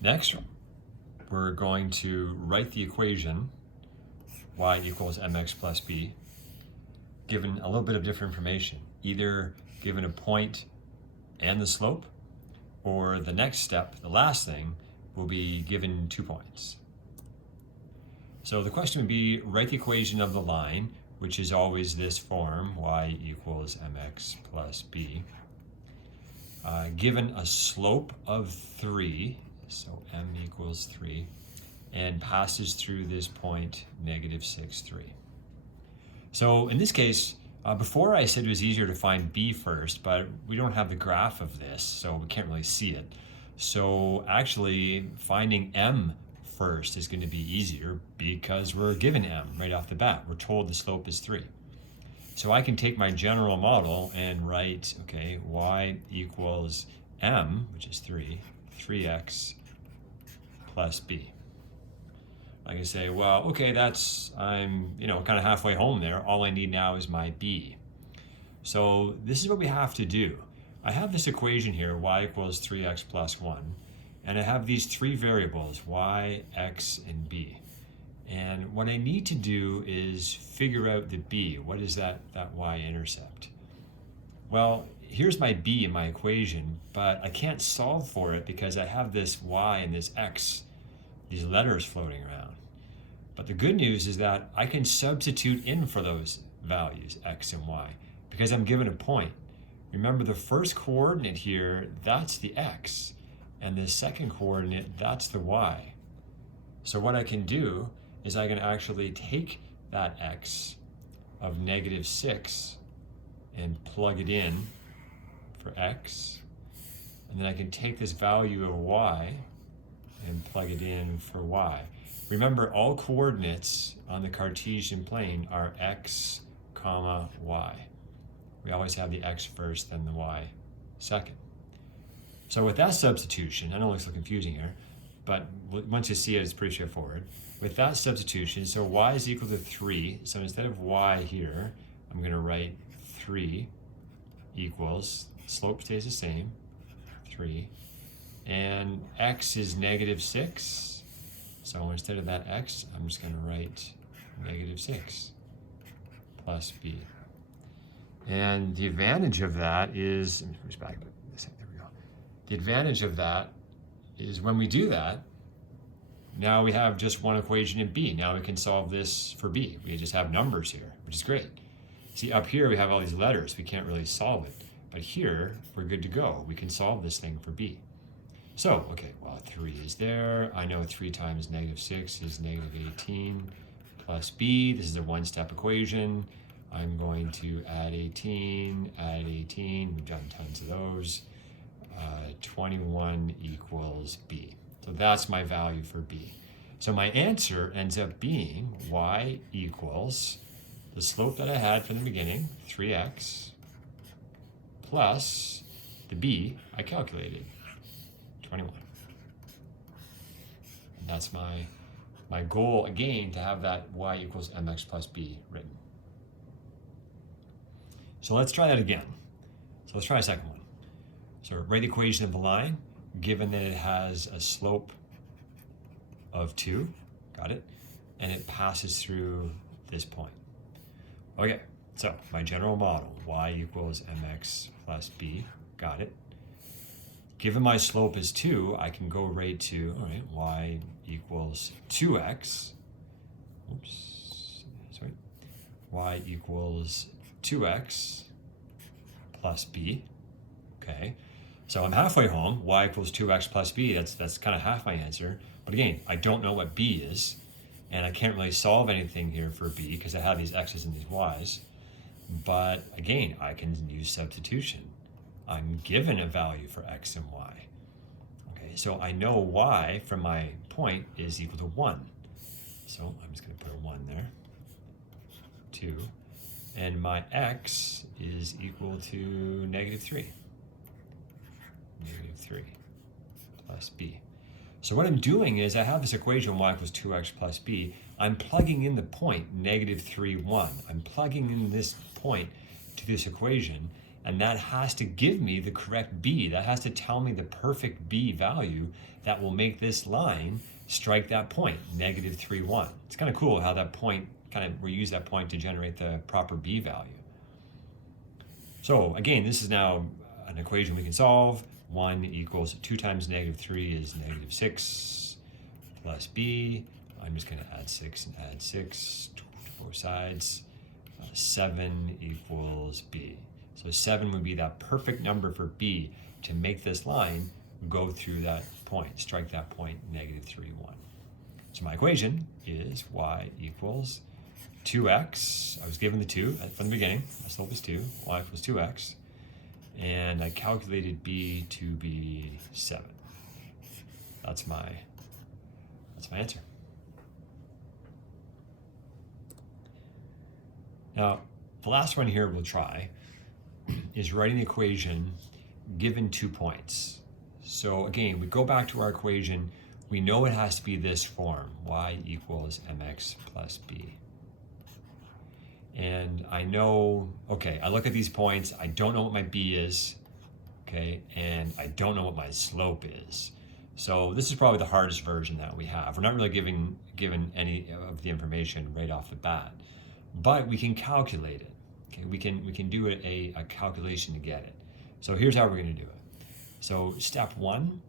Next, we're going to write the equation y equals mx plus b, given a little bit of different information, either given a point and the slope, or the next step, the last thing, will be given 2 points. So the question would be, write the equation of the line, which is always this form, y equals mx plus b, given a slope of 3, so m equals 3, and passes through this point, negative 6, 3. So in this case, before I said it was easier to find b first, but we don't have the graph of this, so we can't really see it. So actually, finding m first is going to be easier because we're given m right off the bat. We're told the slope is 3. So I can take my general model and write, okay, y equals m, which is 3x plus b. I can say, well, okay, I'm kind of halfway home there. All I need now is my b. So this is what we have to do. I have this equation here, y equals 3x plus 1, and I have these 3 variables, y, x, and b. And what I need to do is figure out the b. What is that y-intercept? Well, here's my b in my equation, but I can't solve for it because I have this y and this x, these letters floating around. But the good news is that I can substitute in for those values, x and y, because I'm given a point. Remember, the first coordinate here, that's the x, and the second coordinate, that's the y. So what I can do is I can actually take that x of negative 6 and plug it in for x, and then I can take this value of y and plug it in for y. Remember, all coordinates on the Cartesian plane are x, comma, y. We always have the x first, then the y second. So with that substitution, I know it looks a little confusing here, but once you see it, it's pretty straightforward. With that substitution, so y is equal to 3, so instead of y here, I'm going to write 3 equals, slope stays the same, 3, and x is negative 6, so instead of that x, I'm just going to write negative 6 plus b. And the advantage of that is, let me push back a second, there we go. The advantage of that is when we do that, now we have just one equation in b. Now we can solve this for b. We just have numbers here, which is great. See, up here we have all these letters. We can't really solve it. But here, we're good to go. We can solve this thing for b. So, okay, well, 3 is there. I know 3 times negative 6 is negative 18 plus b. This is a one-step equation. I'm going to add 18. We've done tons of those. 21 equals b. So that's my value for b. So my answer ends up being y equals the slope that I had from the beginning, 3x, plus the b I calculated, 21. And that's my goal, again, to have that y equals mx plus b written. So let's try that again. So let's try a second one. So write the equation of the line, given that it has a slope of 2, got it, and it passes through this point. Okay, so my general model, y equals mx plus b, got it. Given my slope is 2, I can go right to, all right, y equals 2x, y equals 2x plus b, okay. So I'm halfway home, y equals 2x plus b, that's kind of half my answer. But again, I don't know what b is, and I can't really solve anything here for b because I have these x's and these y's. But again, I can use substitution. I'm given a value for x and y. Okay, so I know y from my point is equal to 1. So I'm just going to put a 1 there, 2. And my x is equal to negative 3. Negative 3 plus b. So what I'm doing is I have this equation y equals 2x plus b. I'm plugging in the point, negative 3, 1. I'm plugging in this point to this equation, And that has to give me the correct b. That has to tell me the perfect b value that will make this line strike that point, negative 3, 1. It's kind of cool how that point, we use that point to generate the proper b value. So again, this is now an equation we can solve. 1 equals 2 times negative 3 is negative 6 plus b. I'm just going to add 6 and add 6 to both sides. 7 equals b. So 7 would be that perfect number for b to make this line go through that point, strike that point, negative 3, 1. So my equation is y equals 2x. I was given the 2 from the beginning. My slope is 2. Y equals 2x. And I calculated b to be 7. That's my answer. Now, the last one here we'll try is writing the equation given 2 points. So again, we go back to our equation. We know it has to be this form, y equals mx plus b. And I know, okay, I look at these points, I don't know what my b is, okay, and I don't know what my slope is. So this is probably the hardest version that we have. We're not really given any of the information right off the bat, but we can calculate it. Okay, we can do a calculation to get it. So here's how we're going to do it. So step 1,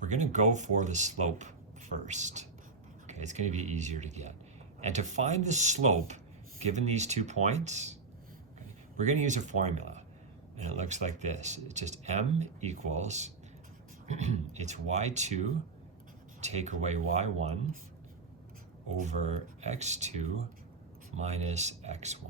we're going to go for the slope first. Okay, it's going to be easier to get. And to find the slope, given these 2 points, okay, we're going to use a formula. And it looks like this. It's just m equals, it's y2 take away y1 over x2 minus x1.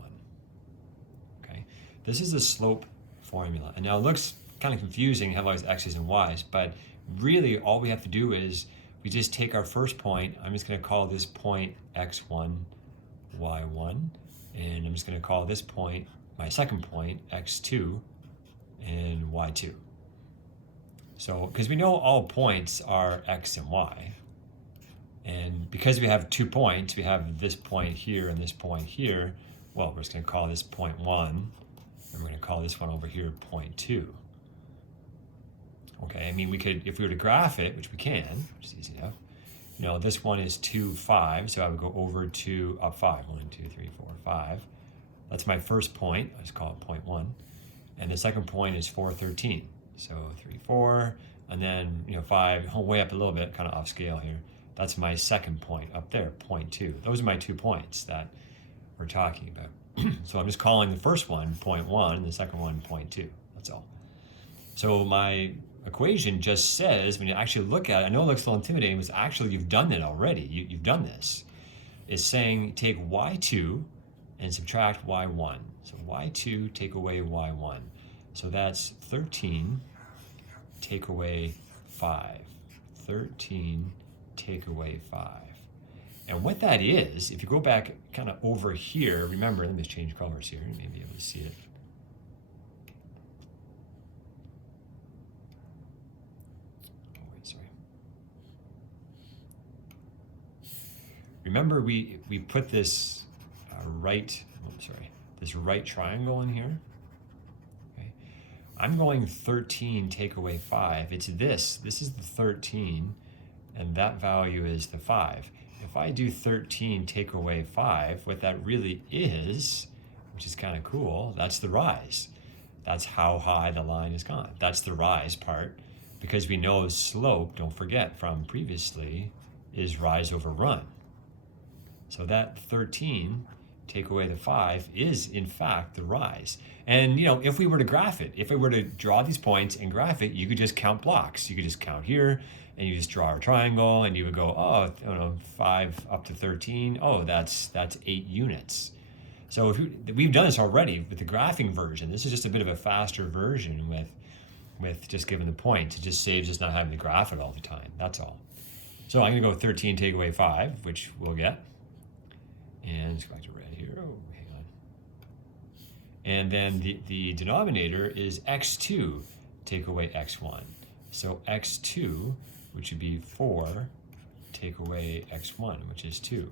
Okay, this is the slope formula. And now it looks kind of confusing, have all these x's and y's, but really all we have to do is we just take our first point. I'm just going to call this point x1, y1, and I'm just going to call this point, my second point, x2 and y2. So, because we know all points are x and y, and because we have 2 points, we have this point here and this point here, well, we're just going to call this point 1, and we're going to call this one over here point 2. Okay, I mean, we could, if we were to graph it, which we can, which is easy enough, you know, this one is 2, 5, so I would go over to up 5, 1, 2, 3, 4, 5. That's my first point, I just call it point 1. And the second point is 4, 13. So 3, 4, and then, you know, 5, way up a little bit, kind of off scale here. That's my second point up there, point 2. Those are my 2 points that we're talking about. So I'm just calling the first one point 1 and the second one point 2. That's all. So my equation just says, when you actually look at it, I know it looks a little intimidating, but actually you've done it already. You've done this. It's saying take y2 and subtract y1. So y2 take away y1. So that's 13 take away 5. 13 take away 5. And what that is, if you go back kind of over here, remember, let me just change colors here, you may be able to see it. Oh, wait, sorry. Remember, we put this this right triangle in here. Okay, I'm going 13 take away 5. It's this is the 13, and that value is the 5. If I do 13 take away 5, what that really is, which is kind of cool, that's the rise. That's how high the line has gone. That's the rise part, because we know slope, don't forget from previously, is rise over run. So that 13 take away the 5 is in fact the rise. And you know, if we were to graph it, if we were to draw these points and graph it, you could just count blocks. You could just count here, and you just draw a triangle, and you would go, oh, I don't know, 5 up to 13. Oh, that's 8 units. So we've done this already with the graphing version. This is just a bit of a faster version with just giving the points. It just saves us not having to graph it all the time. That's all. So I'm going to go 13 take away 5, which we'll get. And let's go back to red here. Oh, hang on. And then the denominator is x2 take away x1. So x2, which would be 4, take away x1, which is 2.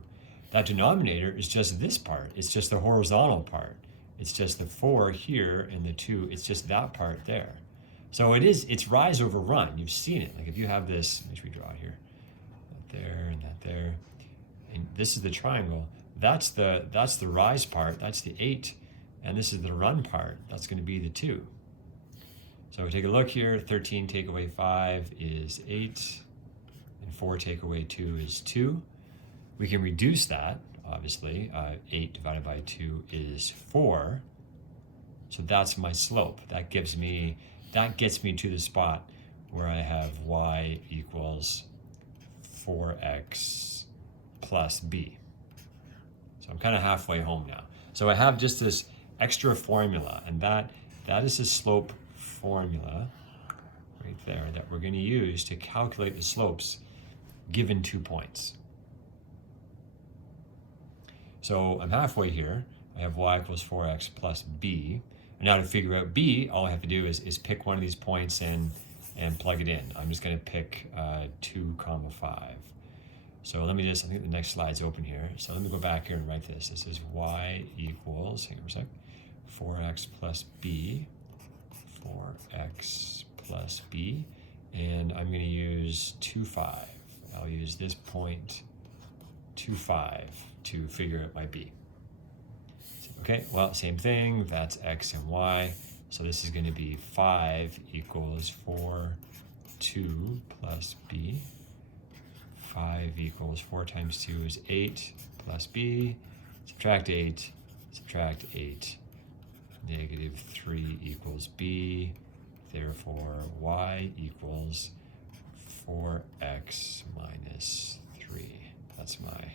That denominator is just this part. It's just the horizontal part. It's just the 4 here and the 2, it's just that part there. So it's rise over run. You've seen it. Like if you have this, let me redraw here, that there and that there, and this is the triangle. That's the rise part, that's the 8, and this is the run part. That's going to be the 2. So take a look here, 13 take away 5 is 8, and 4 take away 2 is 2. We can reduce that, obviously. 8 divided by 2 is 4. So that's my slope. That gets me to the spot where I have y equals 4x plus b. So I'm kind of halfway home now. So I have just this extra formula, and that is the slope formula right there that we're going to use to calculate the slopes given 2 points. So I'm halfway here. I have y equals 4x plus b. And now to figure out b, all I have to do is pick one of these points and plug it in. I'm just going to pick 2, 5. So let me I think the next slide's open here. So let me go back here and write this. This is y equals, hang on a sec, 4x plus b, 4x plus b, and I'm going to use 2, 5. I'll use this point 2, 5 to figure out my b. Okay, well, same thing, that's x and y. So this is going to be 5 equals 4, 2 plus b. 5 equals 4 times 2 is 8 plus b. Subtract 8, negative 3 equals b. Therefore, y equals 4x minus 3. That's my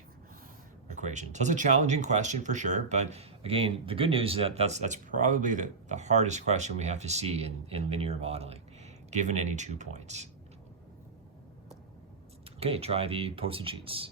equation. So it's a challenging question for sure, but again, the good news is that that's probably the hardest question we have to see in linear modeling, given any 2 points. Okay, try the post-it sheets.